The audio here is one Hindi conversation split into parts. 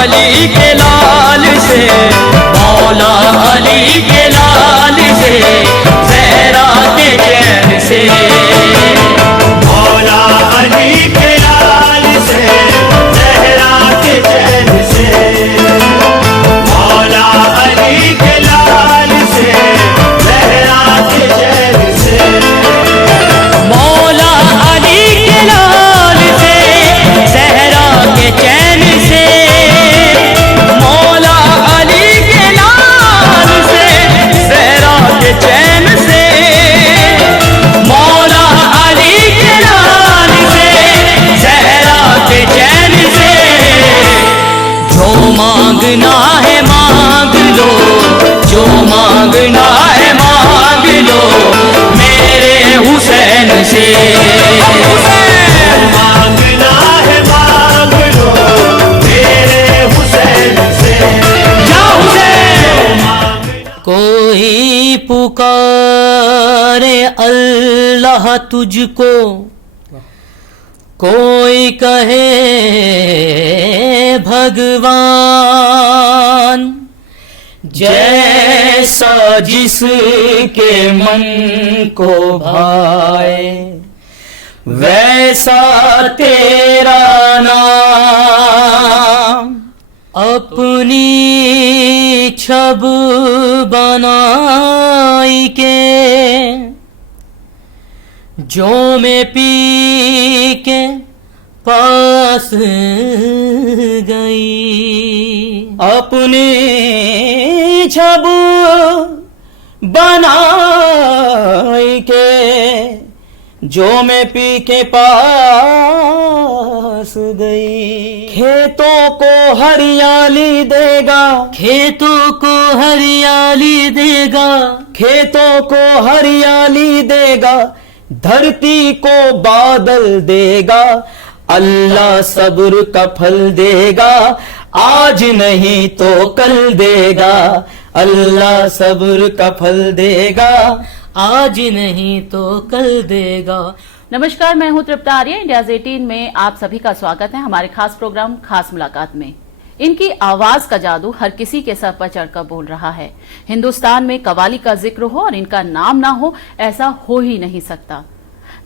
अली के लाल से, मौला अली के लाल से, ज़हरा के चैन से, मौला अली के लाल से, ज़हरा के चैन से, मौला अली के लाल से, ज़हरा के चैन से, मौला अली के लाल से, ज़हरा के चैन से, मौला अली के लाल से, ज़हरा के चैन से, मौला अली के लाल से, ज़हरा के चैन से, जो मांगना है मांग लो, जो मांगना है मांग लो, मेरे हुसैन से, मांगना है मांग लो, मेरे हुसैन से, या हुसैन। मांगना कोई पुकारे अल्लाह तुझको, कोई कहे भगवान, जैसा जिसके मन को भाए, वैसा तेरा नाम, अपनी छब बनाई के, जो में पी के पास गई, अपनी छब बनाई के, जो मैं पी के पास गई, खेतों को हरियाली देगा, खेतों को हरियाली देगा, खेतों को हरियाली देगा, धरती को बादल देगा, अल्लाह सब्र का फल देगा, आज नहीं तो कल देगा, अल्लाह सब्र का फल देगा, आज नहीं तो कल देगा। नमस्कार, मैं हूं तृप्ता आर्य। इंडिया 18 में आप सभी का स्वागत है हमारे खास प्रोग्राम खास मुलाकात में। इनकी आवाज का जादू हर किसी के सर पर चढ़कर बोल रहा है। हिंदुस्तान में कव्वाली का जिक्र हो और इनका नाम ना हो, ऐसा हो ही नहीं सकता।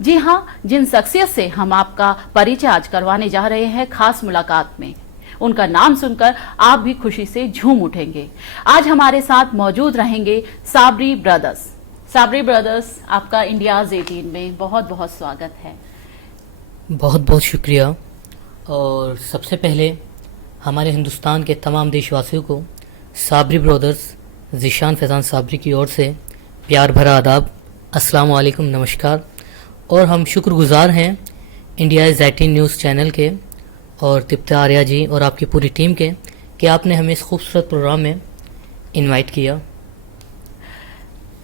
जी हाँ, जिन शख्सियत से हम आपका परिचय आज करवाने जा रहे हैं खास मुलाकात में, उनका नाम सुनकर आप भी खुशी से झूम उठेंगे। आज हमारे साथ मौजूद रहेंगे साबरी ब्रदर्स। साबरी ब्रदर्स, आपका इंडिया 18 में बहुत बहुत स्वागत है। बहुत बहुत शुक्रिया। और सबसे पहले हमारे हिंदुस्तान के तमाम देशवासियों को साबरी ब्रदर्स ज़ीशान फैज़ान साबरी की ओर से प्यार भरा आदाब, अस्सलाम वालेकुम, नमस्कार। और हम शुक्रगुजार हैं इंडिया 18 न्यूज़ चैनल के और तृप्ता आर्या जी और आपकी पूरी टीम के कि आपने हमें इस खूबसूरत प्रोग्राम में इनवाइट किया।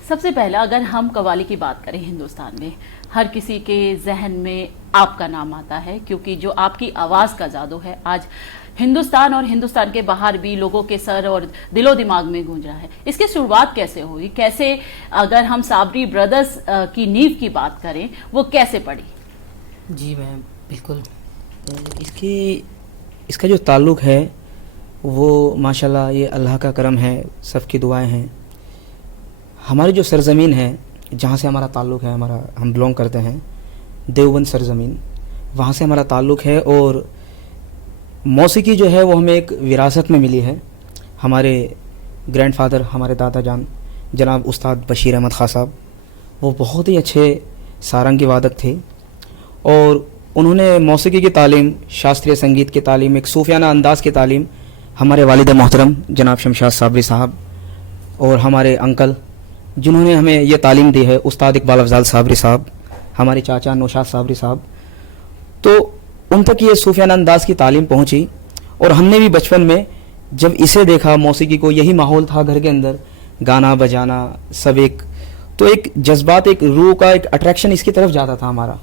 सबसे पहला अगर हम कव्वाली की बात करें, हिंदुस्तान में हर किसी के जहन में आपका नाम आता है, क्योंकि जो आपकी आवाज़ का जादू है आज हिंदुस्तान और हिंदुस्तान के बाहर भी लोगों के सर और दिलो दिमाग में गूंज रहा है। इसकी शुरुआत कैसे हुई, कैसे, अगर हम साबरी ब्रदर्स की नींव की बात करें, वो कैसे पड़ी? जी मैम, बिल्कुल। इसका जो ताल्लुक़ है वो माशाल्लाह ये अल्लाह का करम है, सबकी दुआएं हैं। हमारी जो सरज़मीन है जहाँ से हमारा ताल्लुक़ है, हम बिलोंग करते हैं देवबंद सरज़मीन, वहाँ से हमारा ताल्लुक़ है। और मौसीकी जो है वो हमें एक विरासत में मिली है। हमारे ग्रैंडफादर, हमारे दादा जान जनाब उस्ताद बशीर अहमद खां साहब, वो बहुत ही अच्छे सारंगी वादक थे और उन्होंने मौसीकी की तालीम, शास्त्रीय संगीत की तालीम, एक सूफियाना अंदाज़ की तालीम हमारे वालिद मोहतरम जनाब शमशाद साबरी साहब और हमारे अंकल जिन्होंने हमें ये तालीम दी है उस्ताद इकबाल अफजाल साबरी साहब, हमारे चाचा नौशाद साबरी साहब, तो उन तक ये सूफियाना अंदाज़ की तालीम पहुंची। और हमने भी बचपन में जब इसे देखा, मौसीकी को, यही माहौल था घर के अंदर, गाना बजाना सब, तो एक जज्बात, एक रूह का एक अट्रैक्शन इसकी तरफ जाता था हमारा,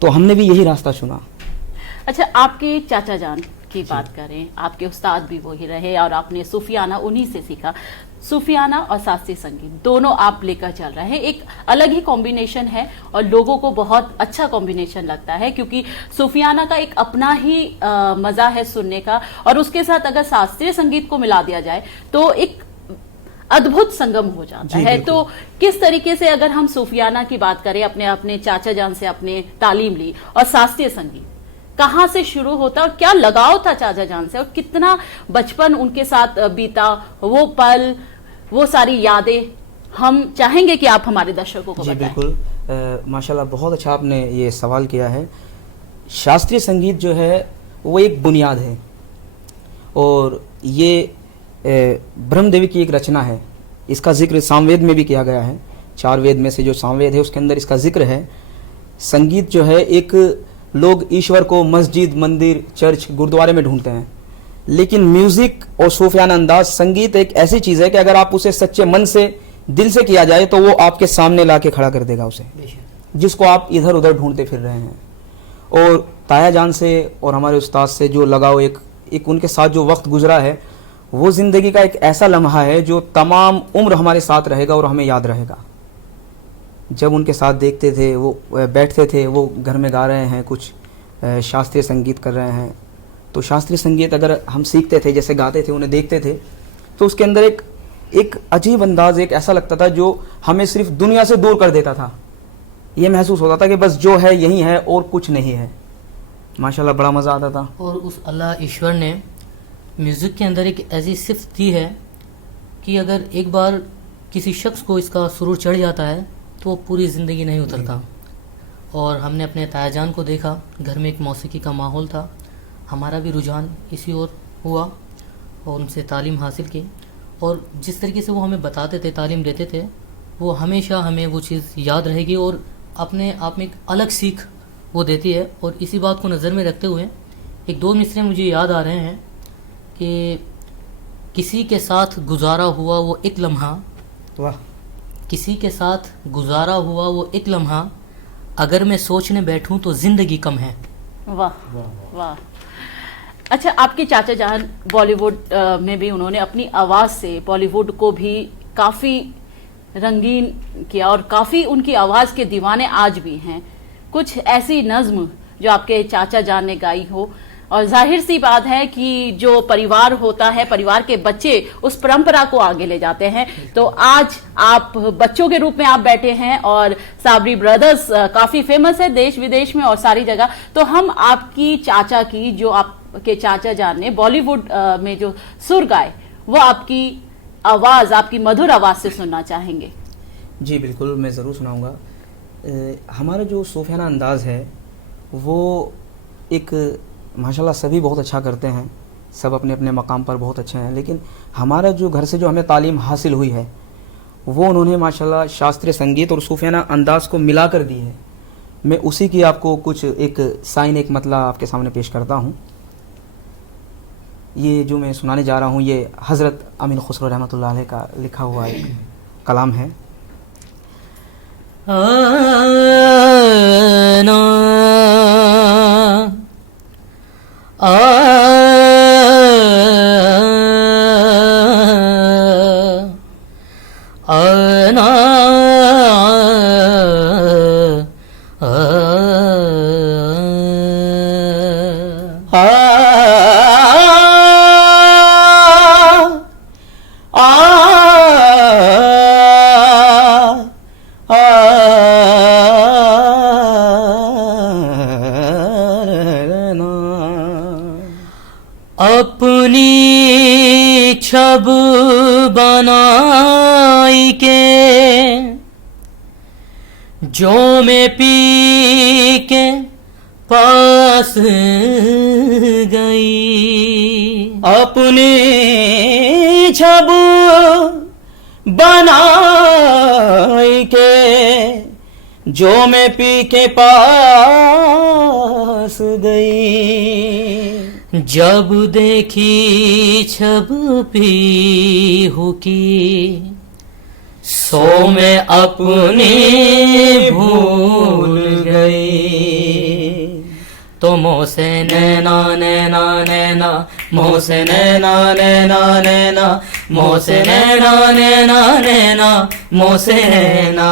तो हमने भी यही रास्ता चुना। अच्छा, आपके चाचा जान की बात करें, आपके उस्ताद भी वही रहे और आपने सूफियाना उन्हीं से सीखा। सूफियाना और शास्त्रीय संगीत दोनों आप लेकर चल रहे हैं, एक अलग ही कॉम्बिनेशन है और लोगों को बहुत अच्छा कॉम्बिनेशन लगता है, क्योंकि सूफियाना का एक अपना ही मजा है सुनने का, और उसके साथ अगर शास्त्रीय संगीत को मिला दिया जाए तो एक अद्भुत संगम हो जाता जी, है। बिल्कुल। तो किस तरीके से अगर हम सूफियाना की बात करें, अपने अपने चाचा जान से अपने तालीम ली, और शास्त्रीय संगीत कहाँ से शुरू होता और क्या लगाव था चाचा जान से, और कितना बचपन उनके साथ बीता, वो पल, वो सारी यादें हम चाहेंगे कि आप हमारे दर्शकों को जी बताएं। बिल्कुल, माशाल्लाह बहुत अच्छा आपने ये सवाल किया है। शास्त्रीय संगीत जो है वो एक बुनियाद है, और ये ब्रह्मदेवी की एक रचना है। इसका जिक्र सामवेद में भी किया गया है, 4 वेद में से जो सामवेद है उसके अंदर इसका जिक्र है। संगीत जो है, एक लोग ईश्वर को मस्जिद, मंदिर, चर्च, गुरुद्वारे में ढूंढते हैं, लेकिन म्यूजिक और सूफियाना अंदाज, संगीत एक ऐसी चीज़ है कि अगर आप उसे सच्चे मन से, दिल से किया जाए तो वो आपके सामने ला के खड़ा कर देगा उसे, जिसको आप इधर उधर ढूंढते फिर रहे हैं। और ताया जान से और हमारे उस्ताद से जो लगाव, एक उनके साथ जो वक्त गुजरा है, वो ज़िंदगी का एक ऐसा लम्हा है जो तमाम उम्र हमारे साथ रहेगा और हमें याद रहेगा। जब उनके साथ देखते थे, वो बैठते थे, वो घर में गा रहे हैं, कुछ शास्त्रीय संगीत कर रहे हैं, तो शास्त्रीय संगीत अगर हम सीखते थे, जैसे गाते थे, उन्हें देखते थे, तो उसके अंदर एक अजीब अंदाज, एक ऐसा लगता था जो हमें सिर्फ दुनिया से दूर कर देता था। ये महसूस होता था कि बस जो है यही है और कुछ नहीं है। माशाल्लाह बड़ा मज़ा आता था। और उस अल्लाह ईश्वर ने म्यूज़िक के अंदर एक ऐसी सिफ्त दी है कि अगर एक बार किसी शख्स को इसका सुरूर चढ़ जाता है तो वो पूरी ज़िंदगी नहीं उतरता। और हमने अपने ताया जान को देखा, घर में एक मौसीकी का माहौल था, हमारा भी रुझान इसी ओर हुआ और उनसे तालीम हासिल की। और जिस तरीके से वो हमें बताते थे, तालीम देते थे, वो हमेशा हमें वो चीज़ याद रहेगी और अपने आप में एक अलग सीख वो देती है। और इसी बात को नज़र में रखते हुए एक 2 मिसरे मुझे याद आ रहे हैं कि किसी के साथ गुजारा हुआ वो एक लम्हा, वाह, किसी के साथ गुजारा हुआ वो एक लम्हा, अगर मैं सोचने बैठूं तो ज़िंदगी कम है। वाह वाह। अच्छा, आपके चाचा जान बॉलीवुड में भी उन्होंने अपनी आवाज़ से बॉलीवुड को भी काफ़ी रंगीन किया और काफ़ी उनकी आवाज़ के दीवाने आज भी हैं। कुछ ऐसी नज्म जो आपके चाचा जान ने गाई हो, और जाहिर सी बात है कि जो परिवार होता है, परिवार के बच्चे उस परंपरा को आगे ले जाते हैं। तो आज आप बच्चों के रूप में आप बैठे हैं और साबरी ब्रदर्स काफ़ी फेमस है देश विदेश में और सारी जगह। तो हम आपकी चाचा की, जो आपके चाचा जान ने बॉलीवुड में जो सुर गाए, वो आपकी आवाज़, आपकी मधुर आवाज़ से सुनना चाहेंगे। जी बिल्कुल, मैं ज़रूर सुनाऊंगा। हमारा जो सूफियाना अंदाज है वो एक, माशाल्लाह सभी बहुत अच्छा करते हैं, सब अपने अपने मकाम पर बहुत अच्छे हैं, लेकिन हमारा जो घर से जो हमें तालीम हासिल हुई है वो उन्होंने माशाल्लाह शास्त्रीय संगीत और सूफियाना अंदाज को मिला कर दी है। मैं उसी की आपको कुछ एक साइन, एक मतलब आपके सामने पेश करता हूँ। ये जो मैं सुनाने जा रहा हूँ ये हज़रत अमीन खुसरो रहमतुल्लाह अलैह का लिखा हुआ एक कलाम है। अपनी छब बनाई के जो में पी के पास गई, अपनी छब बनाई के जो मैं पी के पास गई, जब देखी छब पी हुकी सो में अपनी भूल गई। तो मोह से नैना नैना नैना, मोह से नैना नैना नैना, मोह से नैना नैना नैना, मोह से नैना,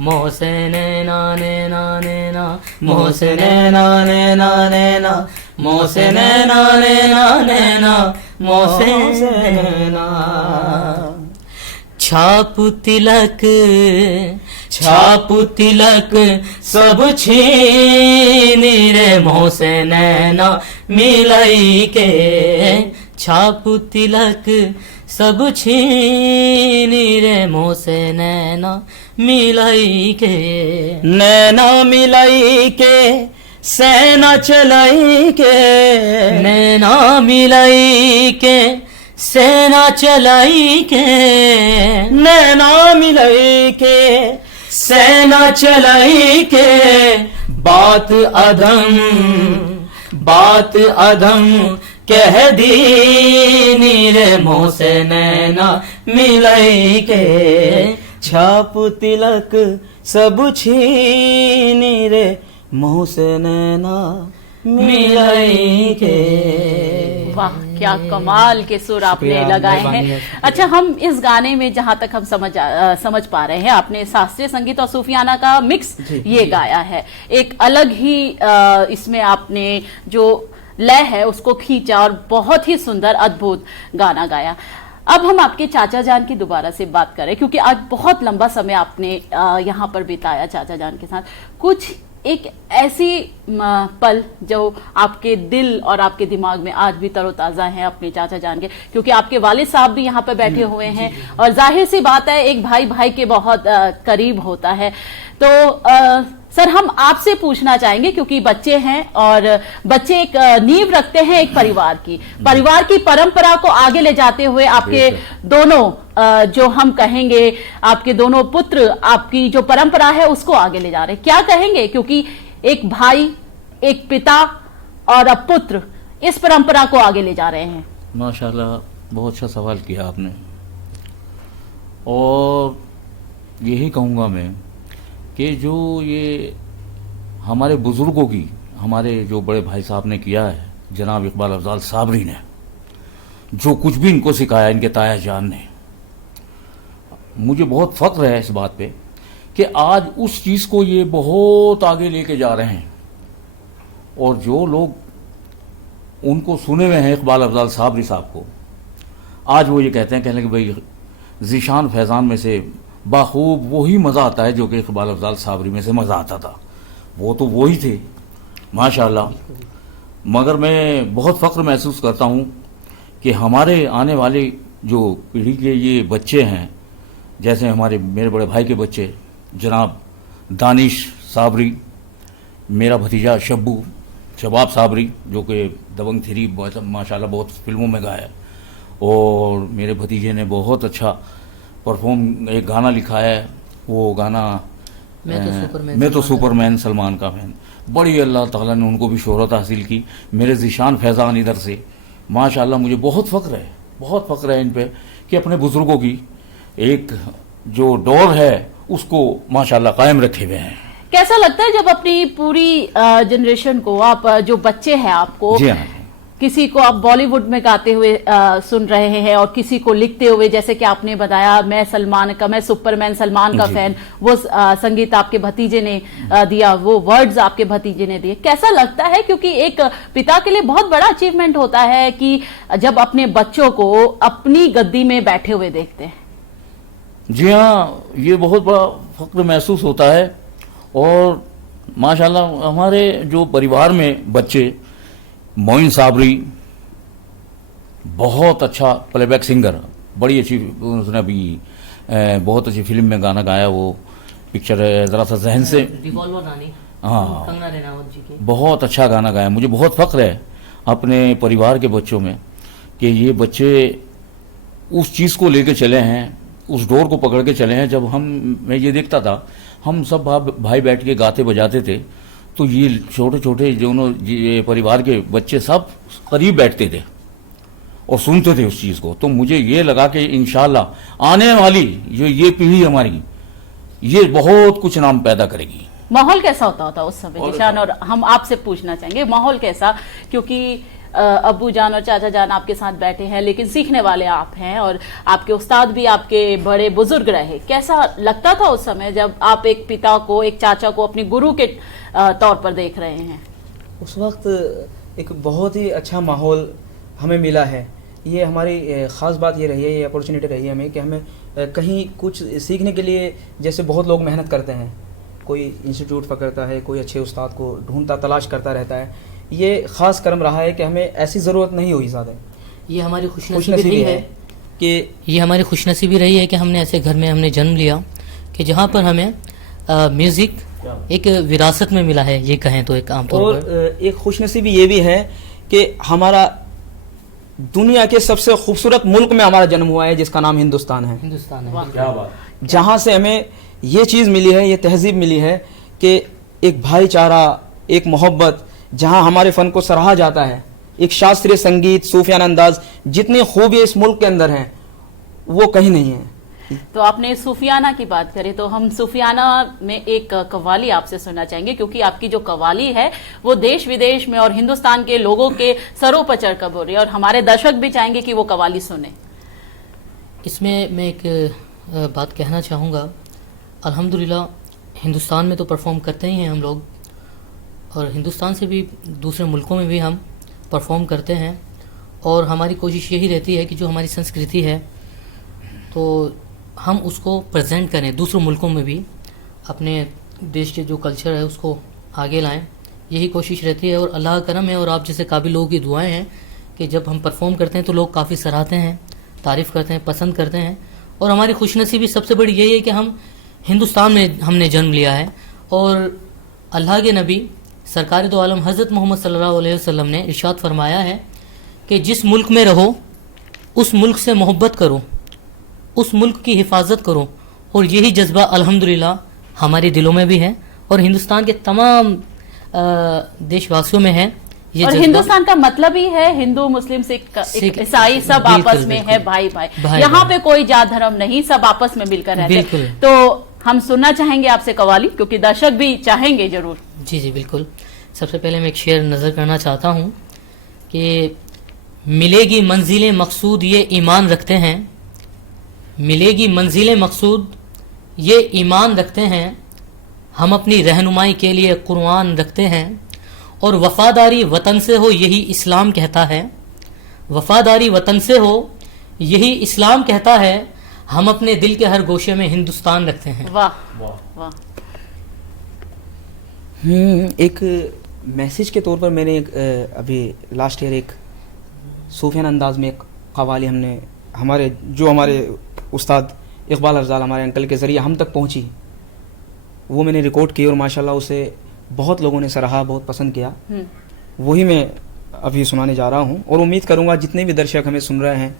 मोह से नैना नैना नैना, मोह से नैना नैना नैना, मोह से नैना नैना नैना, मोह से नैना। छाप तिलक, छाप तिलक सब छीनी रे, मोह से नैना मिलाई के। छाप तिलक सब छीनी रे, मोह से नैना मिलाई के। नैना मिलाई के सेना चलाई के, नैना मिलाई के सेना चलाई के, नैना मिलाई के सेना चलाई के। बात अधम, बात अधम कह दी रे, मोह से नैना मिलाई के। छाप तिलक सब छीनी रे, मोह से नैना मिलाई के। वाह, क्या कमाल के सुर आपने शुक्रिया, लगाए मेहरबानी हैं। है। अच्छा, हम इस गाने में जहां तक हम समझ पा रहे हैं, आपने शास्त्रीय संगीत और सूफियाना का मिक्स ये गाया है। एक अलग ही इसमें आपने जो लय है उसको खींचा और बहुत ही सुंदर अद्भुत गाना गाया। अब हम आपके चाचा जान की दोबारा से बात करें, क्योंकि आज बहुत लंबा समय आपने यहाँ पर बिताया चाचा जान के साथ। कुछ एक ऐसी पल जो आपके दिल और आपके दिमाग में आज भी तरोताजा हैं अपने चाचा जान के, क्योंकि आपके वालिद साहब भी यहाँ पर बैठे हुए हैं और जाहिर सी बात है एक भाई भाई के बहुत करीब होता है। तो सर, हम आपसे पूछना चाहेंगे, क्योंकि बच्चे हैं और बच्चे एक नींव रखते हैं एक परिवार की परंपरा को आगे ले जाते हुए आपके दोनों जो हम कहेंगे आपके दोनों पुत्र आपकी जो परंपरा है उसको आगे ले जा रहे हैं। क्या कहेंगे, क्योंकि एक भाई, एक पिता और अब पुत्र इस परंपरा को आगे ले जा रहे हैं। माशाल्लाह, बहुत अच्छा सवाल किया आपने। और यही कहूँगा मैं कि जो ये हमारे बुज़ुर्गों की, हमारे जो बड़े भाई साहब ने किया है, जनाब इकबाल अफजाल साबरी ने, जो कुछ भी इनको सिखाया इनके ताया जान ने, मुझे बहुत फ़ख्र है इस बात पे कि आज उस चीज़ को ये बहुत आगे लेके जा रहे हैं। और जो लोग उनको सुने हुए हैं इकबाल अफजाल साबरी साहब को, आज वो ये कहते हैं कि भाई ज़ीशान फैज़ान में से बाखूब वही मज़ा आता है जो कि इकबाल अफजाल साबरी में से मज़ा आता था। वो तो वही थे माशाल्लाह। मगर मैं बहुत फ़ख्र महसूस करता हूँ कि हमारे आने वाले जो पीढ़ी के ये बच्चे हैं, जैसे मेरे बड़े भाई के बच्चे जनाब दानिश साबरी, मेरा भतीजा शबाब साबरी जो कि दबंग 3 माशाल्लाह बहुत फिल्मों में गाया है, और मेरे भतीजे ने बहुत अच्छा परफॉर्म एक गाना लिखा है, वो गाना मैं तो सुपरमैन सलमान का फैन। बड़ी अल्लाह ताला ने उनको भी शोहरत हासिल की। मेरे ज़ीशान फैज़ान इधर से माशाल्लाह, मुझे बहुत फ़ख्र है इन पे कि अपने बुज़ुर्गों की एक जो दौर है उसको माशाल्लाह कायम रखे हुए हैं। कैसा लगता है जब अपनी पूरी जनरेशन को, आप जो बच्चे हैं आपको, जी हाँ, किसी को आप बॉलीवुड में गाते हुए सुन रहे हैं और किसी को लिखते हुए, जैसे कि आपने बताया मैं सुपरमैन सलमान का फैन, वो संगीत आपके भतीजे ने दिया, वो वर्ड्स आपके भतीजे ने दिए। कैसा लगता है, क्योंकि एक पिता के लिए बहुत बड़ा अचीवमेंट होता है कि जब अपने बच्चों को अपनी गद्दी में बैठे हुए देखते हैं। जी हाँ, ये बहुत बड़ा फ़ख्र महसूस होता है। और माशाल्लाह हमारे जो परिवार में बच्चे, मोइन साबरी बहुत अच्छा प्लेबैक सिंगर, बड़ी अच्छी, उसने अभी बहुत अच्छी फिल्म में गाना गाया, वो पिक्चर है ज़रा सा जहन से, हाँ, कंगना रनावत जी के, बहुत अच्छा गाना गाया। मुझे बहुत फ़ख्र है अपने परिवार के बच्चों में कि ये बच्चे उस चीज़ को लेके चले हैं, उस डोर को पकड़ के चले हैं। जब मैं ये देखता था, हम सब भाई बैठ के गाते बजाते थे, तो ये छोटे छोटे ये परिवार के बच्चे सब करीब बैठते थे और सुनते थे उस चीज़ को। तो मुझे ये लगा कि इंशाल्लाह आने वाली जो ये पीढ़ी हमारी, ये बहुत कुछ नाम पैदा करेगी। माहौल कैसा होता उस समय और जिशान, और हम आपसे पूछना चाहेंगे माहौल कैसा, क्योंकि अब्बू जान और चाचा जान आपके साथ बैठे हैं, लेकिन सीखने वाले आप हैं और आपके उस्ताद भी आपके बड़े बुजुर्ग रहे। कैसा लगता था उस समय जब आप एक पिता को, एक चाचा को अपने गुरु के तौर पर देख रहे हैं? उस वक्त एक बहुत ही अच्छा माहौल हमें मिला है। ये हमारी ख़ास बात ये रही है, ये अपॉर्चुनिटी रही है हमें कि हमें कहीं कुछ सीखने के लिए, जैसे बहुत लोग मेहनत करते हैं, कोई इंस्टीट्यूट पकड़ता है, कोई अच्छे उस्ताद को ढूंढता तलाश करता रहता है, ये ख़ास कर्म रहा है कि हमें ऐसी ज़रूरत नहीं हुई ज़्यादा। ये हमारी खुशनसीबी रही है कि ये हमारी खुशनसीबी रही है कि हमने ऐसे घर में हमने जन्म लिया कि जहाँ पर हमें म्यूज़िक एक विरासत में मिला है, ये कहें तो एक आमतौर और पर। एक खुशनसीबी ये भी है कि हमारा दुनिया के सबसे खूबसूरत मुल्क में हमारा जन्म हुआ है, जिसका नाम हिंदुस्तान है। हिंदुस्तान वाह। है। क्या बात। जहाँ से हमें ये चीज़ मिली है, ये तहजीब मिली है कि एक भाईचारा, एक मोहब्बत, जहाँ हमारे फ़न को सराहा जाता है, एक शास्त्रीय संगीत, सूफियाना अंदाज, जितनी खूबी इस मुल्क के अंदर हैं वो कहीं नहीं है। तो आपने सूफियाना की बात करी, तो हम सूफियाना में एक कव्वाली आपसे सुनना चाहेंगे, क्योंकि आपकी जो कव्वाली है वो देश विदेश में और हिंदुस्तान के लोगों के सरों पर चढ़कर बोल रही है, और हमारे दर्शक भी चाहेंगे कि वो कव्वाली सुने। इसमें मैं एक बात कहना चाहूँगा। अल्हम्दुलिल्लाह हिंदुस्तान में तो परफॉर्म करते ही हैं हम लोग, और हिंदुस्तान से भी दूसरे मुल्कों में भी हम परफॉर्म करते हैं, और हमारी कोशिश यही रहती है कि जो हमारी संस्कृति है तो हम उसको प्रेजेंट करें दूसरे मुल्कों में भी, अपने देश के जो कल्चर है उसको आगे लाएं, यही कोशिश रहती है। और अल्लाह का करम है और आप जैसे काबिल लोगों की दुआएं हैं कि जब हम परफॉर्म करते हैं तो लोग काफ़ी सराहते हैं, तारीफ़ करते हैं, पसंद करते हैं। और हमारी खुशनसीबी सबसे बड़ी यही है कि हम हिंदुस्तान में हमने जन्म लिया है, और अल्लाह के नबी सरकार दो आलम हज़रत मोहम्मद सल्लल्लाहु अलैहि वसल्लम ने इरशाद फरमाया है कि जिस मुल्क में रहो उस मुल्क से मोहब्बत करो, उस मुल्क की हिफाजत करो, और यही जज्बा अल्हम्दुलिल्लाह हमारे दिलों में भी है और हिंदुस्तान के तमाम देशवासियों में है ये और जज्बा। हिंदुस्तान का मतलब ही है हिंदू मुस्लिम सिख ईसाई सब बिल्कुल, आपस में है, बिल्कुल। भाई भाई, भाई यहाँ भाई। पे कोई जात धर्म नहीं, सब आपस में मिलकर रहते बिल्कुल। हैं। तो हम सुनना चाहेंगे आपसे कव्वाली, क्योंकि दर्शक भी चाहेंगे जरूर। जी जी बिल्कुल। सबसे पहले मैं एक शेर नज़र करना चाहता हूँ कि मिलेगी मंजिलें मकसूद ये ईमान रखते हैं, मिलेगी मंजिलें मकसूद ये ईमान रखते हैं, हम अपनी रहनुमाई के लिए कुरान रखते हैं, और वफादारी वतन से हो यही इस्लाम कहता है, वफादारी वतन से हो यही इस्लाम कहता है, हम अपने दिल के हर गोशे में हिंदुस्तान रखते हैं। वाह वाह। वाह। एक मैसेज के तौर पर मैंने एक अभी लास्ट ईयर एक सूफियाना अंदाज में एक कव्वाली हमने हमारे उस्ताद इकबाल अफजाल हमारे अंकल के ज़रिए हम तक पहुंची, वो मैंने रिकॉर्ड की और माशाल्लाह उसे बहुत लोगों ने सराहा, बहुत पसंद किया। वही मैं अभी सुनाने जा रहा हूं, और उम्मीद करूंगा जितने भी दर्शक हमें सुन रहे हैं,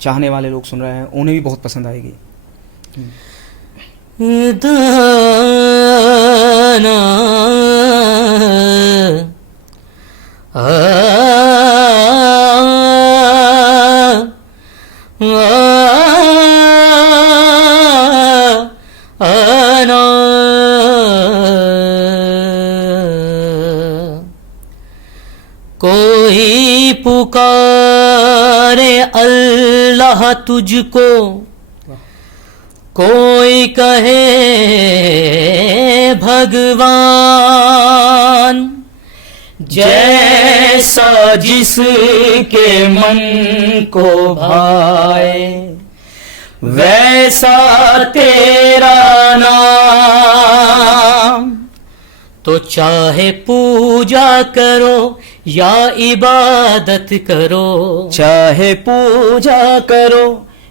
चाहने वाले लोग सुन रहे हैं, उन्हें भी बहुत पसंद आएगी। कोई पुकारे अल्लाह तुझको, कोई कहे भगवान, जैसा जिसके मन को भाए वैसा तेरा नाम, तो चाहे पूजा करो या इबादत करो, चाहे पूजा करो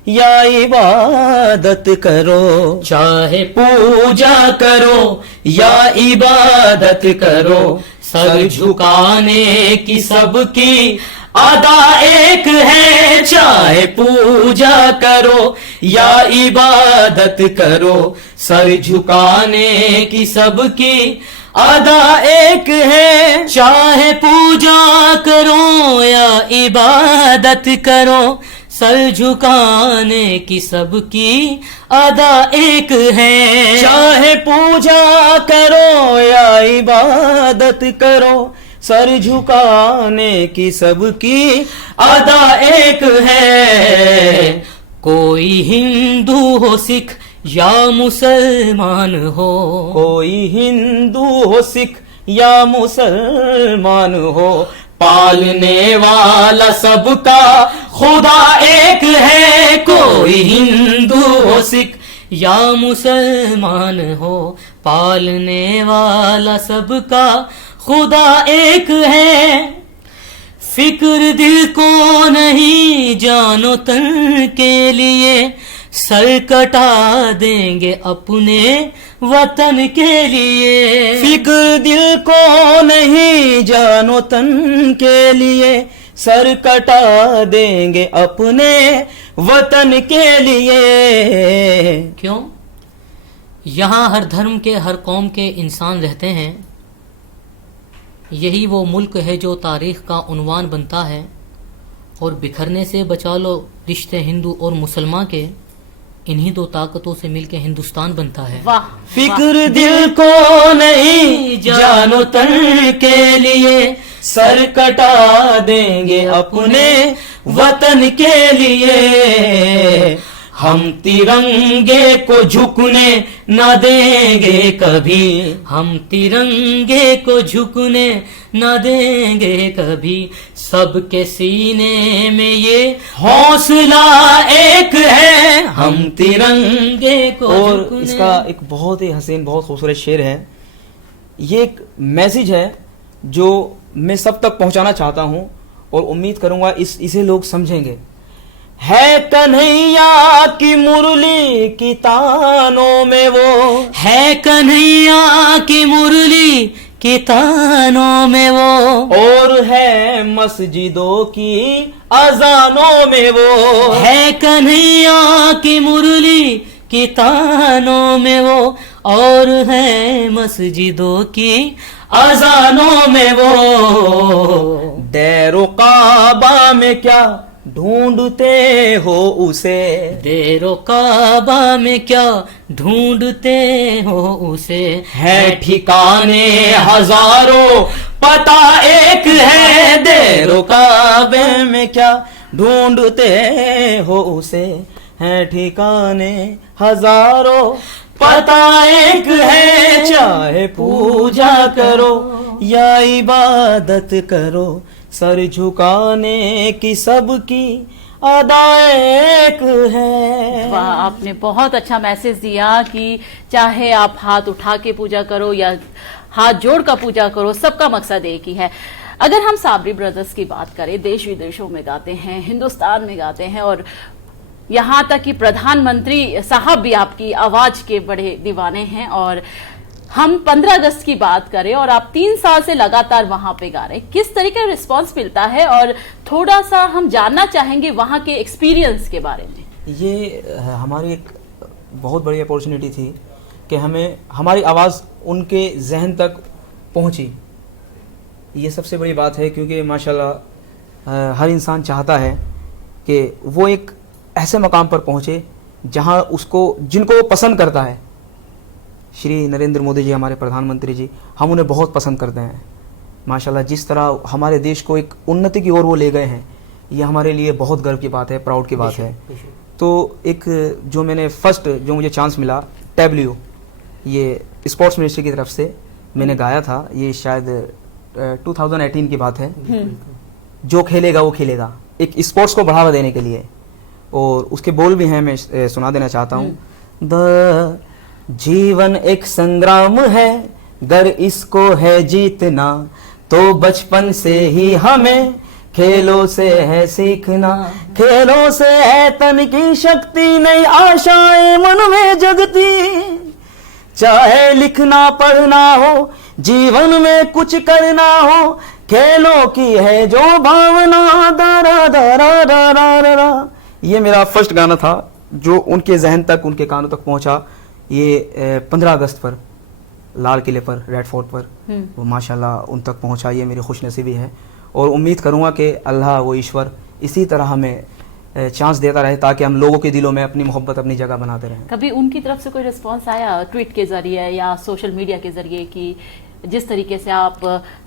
या इबादत करो, चाहे पूजा करो या इबादत करो, सर झुकाने की सबकी अदा एक है, चाहे पूजा करो या इबादत करो, सर झुकाने की सबकी अदा एक है, चाहे पूजा करो या इबादत करो, सर झुकाने की सबकी अदा एक है। चाहे पूजा करो या इबादत करो, सर झुकाने की सबकी अदा एक है। कोई हिंदू हो, सिख या मुसलमान हो, कोई हिंदू हो, सिख या मुसलमान हो, पालने वाला सबका खुदा एक है। कोई हिंदू हो, सिख या मुसलमान हो, पालने वाला सबका खुदा एक है। फिक्र दिल को नहीं, जानो तन के लिए, सर कटा देंगे अपने वतन के लिए। फिक्र दिल को नहीं, जानो तन के लिए, सर कटा देंगे अपने वतन के लिए। क्यों? यहाँ हर धर्म के, हर कौम के इंसान रहते हैं। यही वो मुल्क है जो तारीख का उन्वान बनता है। और बिखरने से बचा लो रिश्ते हिंदू और मुसलमान के, इन्हीं दो ताकतों से मिलकर हिंदुस्तान बनता है। वाह, फिक्र दिल को नहीं, जानो तन के लिए, सर कटा देंगे अपने वतन के लिए। हम तिरंगे को झुकने न देंगे कभी, हम तिरंगे को झुकने न देंगे कभी। सबके सीने में ये हौसला एक है, हम तिरंगे को और झुकने। इसका एक बहुत ही हसीन, बहुत खूबसूरत शेर है। ये एक मैसेज है जो मैं सब तक पहुंचाना चाहता हूं और उम्मीद करूंगा इसे लोग समझेंगे। है कन्हैया की मुरली की तानों में वो, है कन्हैया की मुरली की तानों में वो, और है मस्जिदों की अजानों में वो। है कन्हैया की मुरली की तानों में वो, और है मस्जिदों की अजानों में वो। देरो काबा में क्या ढूंढते हो उसे, देरो काबा में क्या ढूंढते हो उसे। है ठिकाने हजारों पता एक है। देरो काबे में क्या ढूंढते हो उसे, है ठिकाने हजारों पता एक है। चाहे पूजा करो या इबादत करो, सर झुकाने की सबकी अदा एक है। वाह, आपने बहुत अच्छा मैसेज दिया कि चाहे आप हाथ उठा के पूजा करो या हाथ जोड़ कर पूजा करो, सबका मकसद एक ही है। अगर हम साबरी ब्रदर्स की बात करें, देश विदेशों में गाते हैं, हिंदुस्तान में गाते हैं, और यहाँ तक कि प्रधानमंत्री साहब भी आपकी आवाज के बड़े दीवाने हैं। और हम 15 अगस्त की बात करें और आप 3 साल से लगातार वहां पे गा रहे हैं, किस तरीके का रिस्पांस मिलता है? और थोड़ा सा हम जानना चाहेंगे वहां के एक्सपीरियंस के बारे में। ये हमारी एक बहुत बड़ी अपॉर्चुनिटी थी कि हमें हमारी आवाज़ उनके जहन तक पहुंची। ये सबसे बड़ी बात है, क्योंकि माशाल्लाह हर इंसान चाहता है कि वो एक ऐसे मकाम पर पहुंचे जहां उसको, जिनको वो पसंद करता है। श्री नरेंद्र मोदी जी हमारे प्रधानमंत्री जी, हम उन्हें बहुत पसंद करते हैं। माशाल्लाह जिस तरह हमारे देश को एक उन्नति की ओर वो ले गए हैं, ये हमारे लिए बहुत गर्व की बात है, प्राउड की बात है। तो एक जो मैंने फर्स्ट जो मुझे चांस मिला, टैब्लियो, ये स्पोर्ट्स मिनिस्ट्री की तरफ से मैंने गाया था। ये शायद 2018 की बात है। जो खेलेगा वो खेलेगा, एक स्पोर्ट्स को बढ़ावा देने के लिए। और उसके बोल भी हैं, मैं सुना देना चाहता हूँ। द जीवन एक संग्राम है, गर इसको है जीतना, तो बचपन से ही हमें खेलों से है सीखना। खेलों से है तन की शक्ति, नई आशाएं मन में जगती। चाहे लिखना पढ़ना हो, जीवन में कुछ करना हो, खेलों की है जो भावना। दरा दरा दरा दरा। ये मेरा फर्स्ट गाना था जो उनके जहन तक, उनके कानों तक पहुंचा। ये 15 अगस्त पर लाल किले पर, रेड फोर्ट पर, वो माशाल्लाह उन तक पहुंचा। ये मेरी खुशनसीबी है और उम्मीद करूंगा कि अल्लाह वो ईश्वर इसी तरह हमें चांस देता रहे, ताकि हम लोगों के दिलों में अपनी मोहब्बत अपनी जगह बनाते रहें। कभी उनकी तरफ से कोई रिस्पांस आया ट्वीट के जरिए या सोशल मीडिया के जरिए कि जिस तरीके से आप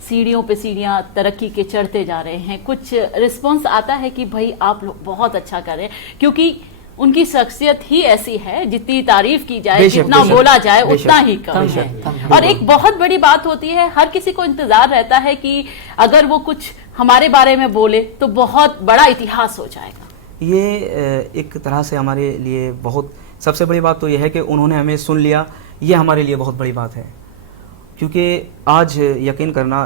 सीढ़ियों पे सीढ़ियां तरक्की के चढ़ते जा रहे हैं, कुछ रिस्पांस आता है कि भाई आप लोग बहुत अच्छा कर रहे हैं? क्योंकि उनकी शख्सियत ही ऐसी है, जितनी तारीफ की जाए, बेशक, जितना बेशक, बोला जाए बेशक, उतना ही कम है। और एक बहुत बड़ी बात होती है, हर किसी को इंतजार रहता है कि अगर वो कुछ हमारे बारे में बोले तो बहुत बड़ा इतिहास हो जाएगा। ये एक तरह से हमारे लिए बहुत सबसे बड़ी बात तो यह है कि उन्होंने हमें सुन लिया, ये हमारे लिए बहुत बड़ी बात है। क्योंकि आज यकीन करना,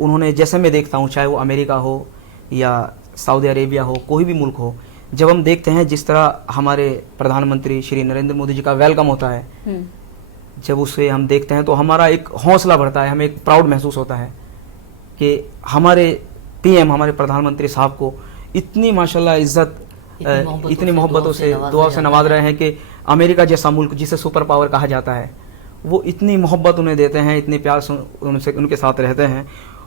उन्होंने, जैसे मैं देखता हूँ, चाहे वो अमेरिका हो या सऊदी अरेबिया हो, कोई भी मुल्क हो, जब हम देखते हैं जिस तरह हमारे प्रधानमंत्री श्री नरेंद्र मोदी जी का वेलकम होता है, जब उसे हम देखते हैं तो हमारा एक हौसला बढ़ता है, हमें एक प्राउड महसूस होता है कि हमारे पीएम, हमारे प्रधानमंत्री साहब को इतनी माशाल्लाह इज्जत, इतनी मोहब्बतों से, दुआ से नवाज रहे हैं कि अमेरिका जैसा मुल्क जिसे सुपर पावर कहा जाता है, वो इतनी मोहब्बत उन्हें देते हैं, इतने प्यार से उनसे उनके साथ रहते हैं।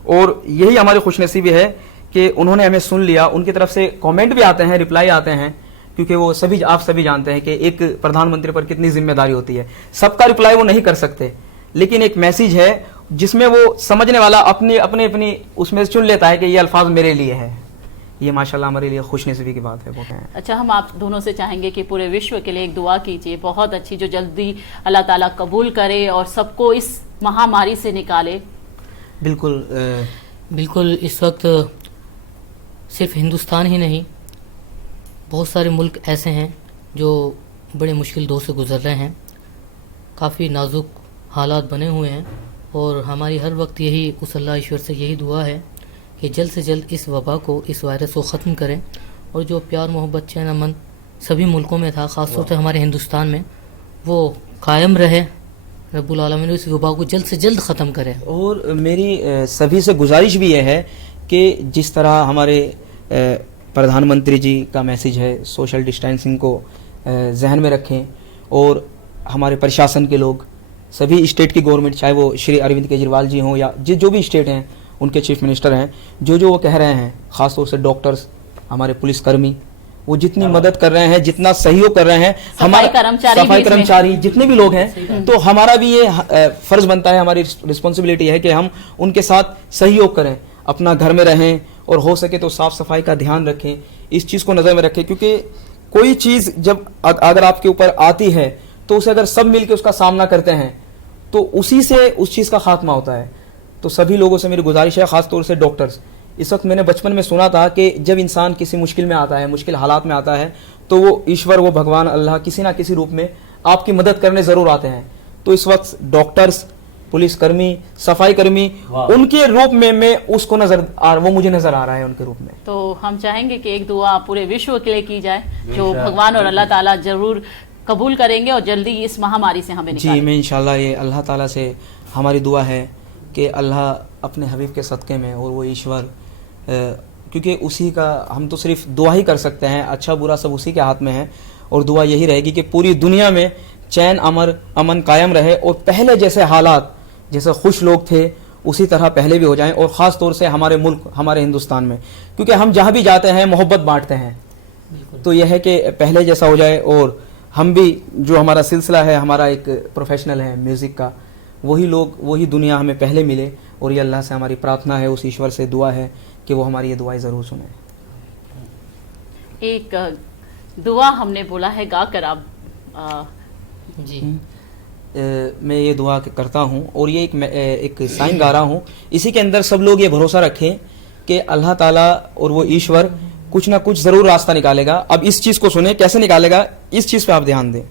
और यही हमारी खुशनसीबी है कि उन्होंने हमें सुन लिया। उनकी तरफ से कमेंट भी आते हैं, रिप्लाई आते हैं, क्योंकि वो सभी, आप सभी जानते हैं कि एक प्रधानमंत्री पर कितनी जिम्मेदारी होती है। सबका रिप्लाई वो नहीं कर सकते, लेकिन एक मैसेज है जिसमें वो समझने वाला अपनी अपनी अपनी उसमें चुन लेता है कि ये अल्फाज मेरे लिए है। ये माशाल्लाह हमारे लिए खुशनसीबी की बात है। वो हैं। अच्छा, हम आप दोनों से चाहेंगे कि पूरे विश्व के लिए एक दुआ कीजिए, बहुत अच्छी, जो जल्दी अल्लाह ताला कबूल करे और सबको इस महामारी से निकाले। बिल्कुल इस वक्त सिर्फ हिंदुस्तान ही नहीं, बहुत सारे मुल्क ऐसे हैं जो बड़े मुश्किल दौर से गुजर रहे हैं, काफ़ी नाजुक हालात बने हुए हैं, और हमारी हर वक्त यही उस अल्लाह ईश्वर से यही दुआ है कि जल्द से जल्द इस वबा को, इस वायरस को ख़त्म करें, और जो प्यार मोहब्बत चैन अमन सभी मुल्कों में था, ख़ासतौर से हमारे हिंदुस्तान में, वो कायम रहे। रब्बुल आलमीन इस वबा को जल्द से जल्द ख़त्म करें। और मेरी सभी से गुजारिश भी यह है कि जिस तरह हमारे प्रधानमंत्री जी का मैसेज है, सोशल डिस्टेंसिंग को जहन में रखें, और हमारे प्रशासन के लोग, सभी स्टेट की गवर्नमेंट, चाहे वो श्री अरविंद केजरीवाल जी हों या जो भी स्टेट हैं, उनके चीफ मिनिस्टर हैं, जो वो कह रहे हैं, ख़ासतौर से डॉक्टर्स, हमारे पुलिसकर्मी, वो जितनी मदद कर रहे हैं, जितना सहयोग कर रहे हैं, हमारे सफाई कर्मचारी जितने भी लोग हैं, तो हमारा भी ये फर्ज बनता है, हमारी रिस्पॉन्सिबिलिटी है कि हम उनके साथ सहयोग करें, अपना घर में रहें, और हो सके तो साफ सफाई का ध्यान रखें, इस चीज़ को नज़र में रखें। क्योंकि कोई चीज़ जब अगर आपके ऊपर आती है तो उसे अगर सब मिलकर उसका सामना करते हैं तो उसी से उस चीज़ का खात्मा होता है। तो सभी लोगों से मेरी गुजारिश है, ख़ासतौर से डॉक्टर्स। इस वक्त मैंने बचपन में सुना था कि जब इंसान किसी मुश्किल में आता है, मुश्किल हालात में आता है, तो वो ईश्वर, वो भगवान अल्लाह किसी ना किसी रूप में आपकी मदद करने ज़रूर आते हैं। तो इस वक्त डॉक्टर्स, पुलिसकर्मी, सफाई कर्मी, उनके रूप में मैं उसको वो मुझे नज़र आ रहा है उनके रूप में। तो हम चाहेंगे कि एक दुआ पूरे विश्व के लिए की जाए, जो भगवान और अल्लाह ताला जरूर कबूल करेंगे और जल्दी इस महामारी से हमें निकालेंगे। जी, मैं इंशाल्लाह, ये अल्लाह ताला से हमारी दुआ है कि अल्लाह अपने हबीब के सदक़े में, और वो ईश्वर, क्योंकि उसी का हम तो सिर्फ दुआ ही कर सकते हैं, अच्छा बुरा सब उसी के हाथ में है। और दुआ यही रहेगी कि पूरी दुनिया में चैन अमन कायम रहे, और पहले जैसे हालात, जैसे खुश लोग थे, उसी तरह पहले भी हो जाएं, और ख़ास तौर से हमारे मुल्क, हमारे हिंदुस्तान में, क्योंकि हम जहाँ भी जाते हैं मोहब्बत बांटते हैं, तो यह है कि पहले जैसा हो जाए। और हम भी, जो हमारा सिलसिला है, हमारा एक प्रोफेशनल है म्यूज़िक का, वही लोग, वही दुनिया हमें पहले मिले। और ये अल्लाह से हमारी प्रार्थना है, उस ईश्वर से दुआ है कि वो हमारी ये दुआएं ज़रूर सुने। एक दुआ हमने बोला है, गा कर आप जी मैं ये दुआ करता हूँ, और ये एक साइन गा रहा हूँ। इसी के अंदर सब लोग ये भरोसा रखें कि अल्लाह ताला और वो ईश्वर कुछ ना कुछ ज़रूर रास्ता निकालेगा। अब इस चीज़ को सुने, कैसे निकालेगा, इस चीज़ पे आप ध्यान दें।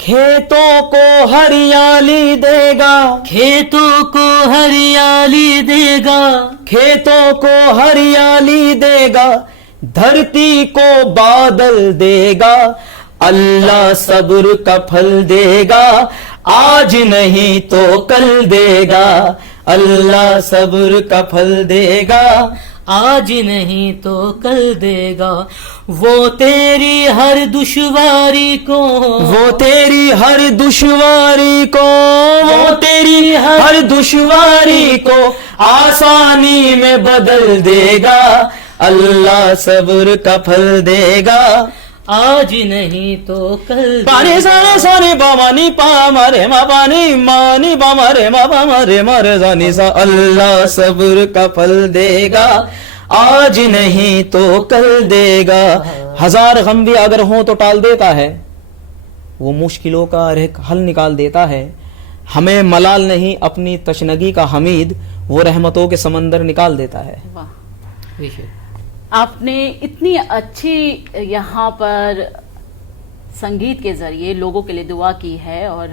खेतों को हरियाली देगा, खेतों को हरियाली देगा, खेतों को हरियाली देगा, धरती को बादल देगा, अल्लाह सब्र का फल देगा, आज नहीं तो कल देगा, अल्लाह सब्र का फल देगा, आज नहीं तो कल देगा। वो तेरी हर दुश्वारी को, वो तेरी हर दुश्वारी को, वो तेरी हर दुश्वारी को आसानी में बदल देगा, अल्लाह सब्र का फल देगा। आज नहीं तो कल पानी सारे सारे बामानी पा मारे मा पानी मानी पा मारे मा पा मारे मारे जानी सा, अल्लाह सब्र का फल देगा, आज नहीं तो कल देगा। हजार गम भी अगर हो तो टाल देता है, वो मुश्किलों का एक हल निकाल देता है। हमें मलाल नहीं अपनी तशनगी का हमीद, वो रहमतों के समंदर निकाल देता है। वाह, विषय आपने इतनी अच्छी यहाँ पर संगीत के जरिए लोगों के लिए दुआ की है, और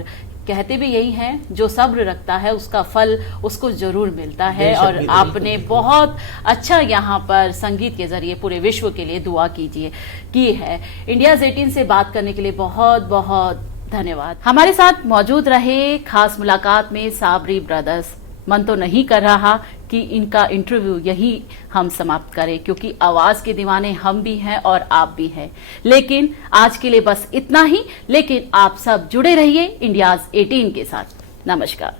कहते भी यही हैं, जो सब्र रखता है उसका फल उसको जरूर मिलता है। बेशक, और बिल्कुल, आपने बहुत अच्छा यहाँ पर संगीत के जरिए पूरे विश्व के लिए दुआ की है। इंडियाज़ 18 से बात करने के लिए बहुत बहुत धन्यवाद। हमारे साथ मौजूद रहे खास मुलाकात में साबरी ब्रदर्स। मन तो नहीं कर रहा कि इनका इंटरव्यू यही हम समाप्त करें, क्योंकि आवाज के दीवाने हम भी हैं और आप भी हैं। लेकिन आज के लिए बस इतना ही। लेकिन आप सब जुड़े रहिए इंडियाज़ 18 के साथ। नमस्कार।